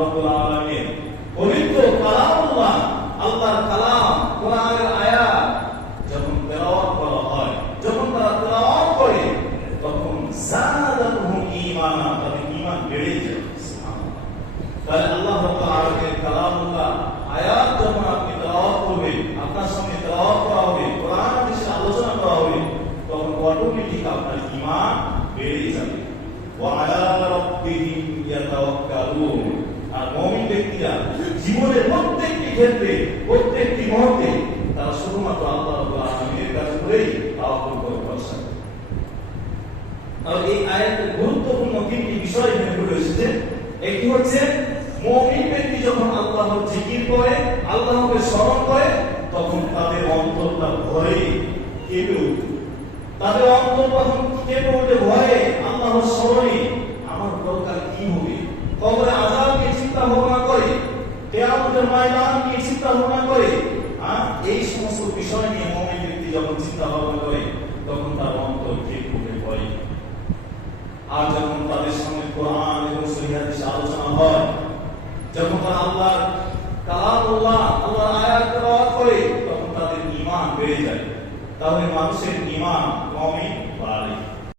রাব্বুল আলামিন পবিত্র কালামুল্লাহ, আল্লাহর কালাম, কোরআনের আয়াত যখন তেলাওয়াত করা হয়, যখন তারা তেলাওয়াত করে, তখন যাদাতুহুম ঈমানা, তাদের ঈমান বেড়ে যায়। সুবহানাল্লাহ। তাহলে আল্লাহ রাব্বুল আলামিনের কালামুল্লাহ আয়াত যখন আপনি তেলাওয়াত করবেন, আপনার সামনে তেলাওয়াত করা হবে, কোরআন হাদিসের আলোচনা করা হবে, তখন অটোমেটিক আপনার ঈমান বেড়ে যাবে। ওয়া আলা রাব্বিহিম ইয়াতাওয়াক্কালুন। আর মুমিন ব্যক্তিরা জীবনের প্রত্যেকটি ক্ষেত্রে, প্রত্যেকটি মুহূর্তে তারা শুধুমাত্র আল্লাহ রাব্বুল আলামিনের কাছে করেই তাওয়াক্কুল করে ভরসা করে। আর এই আয়াতের গুরুত্বপূর্ণ তিনটি বিষয় এখানে বলে এসেছে। একটি হচ্ছে মুমিন ব্যক্তি যখন আল্লাহর জিকির করে, আল্লাহকে স্মরণ করে, তখন তাদের অন্তরটা ভয়ে কেঁপে ওঠে। তাদের অন্তর তখন কেঁপে ওঠে ভয়ে, আল্লাহর স্মরণে আমার দরকার কি হবে, কবরে আযাব নিয়ে চিন্তা ভাবনা করে, কিয়ামতের ময়দান নিয়ে চিন্তা ভাবনা করে। এই সমস্ত বিষয় নিয়ে মুমিন ব্যক্তি যখন চিন্তা ভাবনা করে, তখন তার অন্তর কেঁপে ওঠে ভয়ে। আর যখন তাদের সামনে কোরআন এবং সহিহ হাদিস আলোচনা হয়, যখন তারা আল্লাহর কালামুল্লাহ, আল্লাহর আয়াত তেলাওয়াত করে, তখন তাদের ঈমান বেড়ে যায়। তাহলে মানুষের ঈমান মুমিন বাড়ে।